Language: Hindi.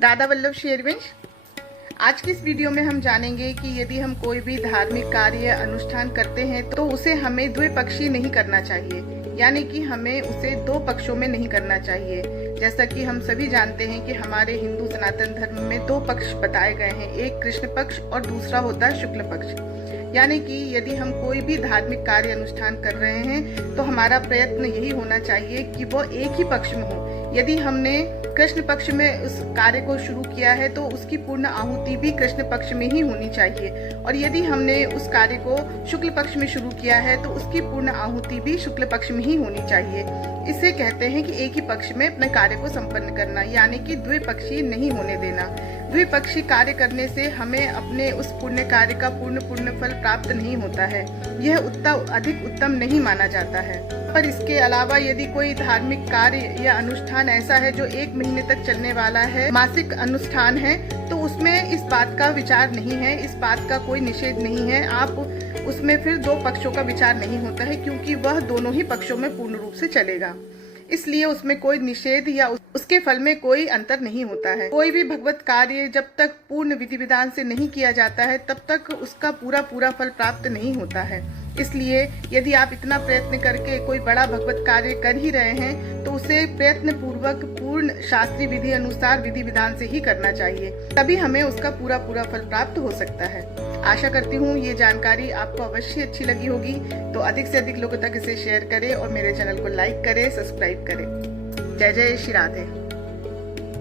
दादा वल्लभ शेरवंश। आज की इस वीडियो में हम जानेंगे कि यदि हम कोई भी धार्मिक कार्य या अनुष्ठान करते हैं तो उसे हमें द्विपक्षीय नहीं करना चाहिए, यानी कि हमें उसे दो पक्षों में नहीं करना चाहिए। जैसा कि हम सभी जानते हैं कि हमारे हिंदू सनातन धर्म में दो पक्ष बताए गए हैं, एक कृष्ण पक्ष और दूसरा होता है शुक्ल पक्ष। यानी कि यदि हम कोई भी धार्मिक कार्य अनुष्ठान कर रहे हैं तो हमारा प्रयत्न यही होना चाहिए कि वो एक ही पक्ष में हो। यदि हमने कृष्ण पक्ष में उस कार्य को शुरू किया है तो उसकी पूर्ण आहुति भी कृष्ण पक्ष में ही होनी चाहिए, और यदि हमने उस कार्य को शुक्ल पक्ष में शुरू किया है तो उसकी पूर्ण आहुति भी शुक्ल पक्ष में ही होनी चाहिए। इसे कहते हैं कि एक ही पक्ष में अपने कार्य को संपन्न करना, यानी कि द्विपक्षीय नहीं होने देना। द्विपक्षीय कार्य करने से हमें अपने उस पुण्य कार्य का पूर्ण फल प्राप्त नहीं होता है, यह अधिक उत्तम नहीं माना जाता है। पर इसके अलावा यदि कोई धार्मिक कार्य या अनुष्ठान ऐसा है जो 1 महीने तक चलने वाला है, मासिक अनुष्ठान है, तो उसमें इस बात का विचार नहीं है, इस बात का कोई निषेध नहीं है। आप उसमें फिर दो पक्षों का विचार नहीं होता है, क्योंकि वह दोनों ही पक्षों में पूर्ण रूप से चलेगा, इसलिए उसमें कोई निषेध या उसके फल में कोई अंतर नहीं होता है। कोई भी भगवत कार्य जब तक पूर्ण विधि विधान से नहीं किया जाता है तब तक उसका पूरा फल प्राप्त नहीं होता है। इसलिए यदि आप इतना प्रयत्न करके कोई बड़ा भगवत कार्य कर ही रहे हैं तो उसे प्रयत्न पूर्वक पूर्ण शास्त्रीय विधि अनुसार विधि विधान से ही करना चाहिए, तभी हमें उसका पूरा फल प्राप्त हो सकता है। आशा करती हूँ ये जानकारी आपको अवश्य अच्छी लगी होगी, तो अधिक से अधिक लोगों तक इसे शेयर करें और मेरे चैनल को लाइक करें, सब्सक्राइब करें। जय जय श्री राधे।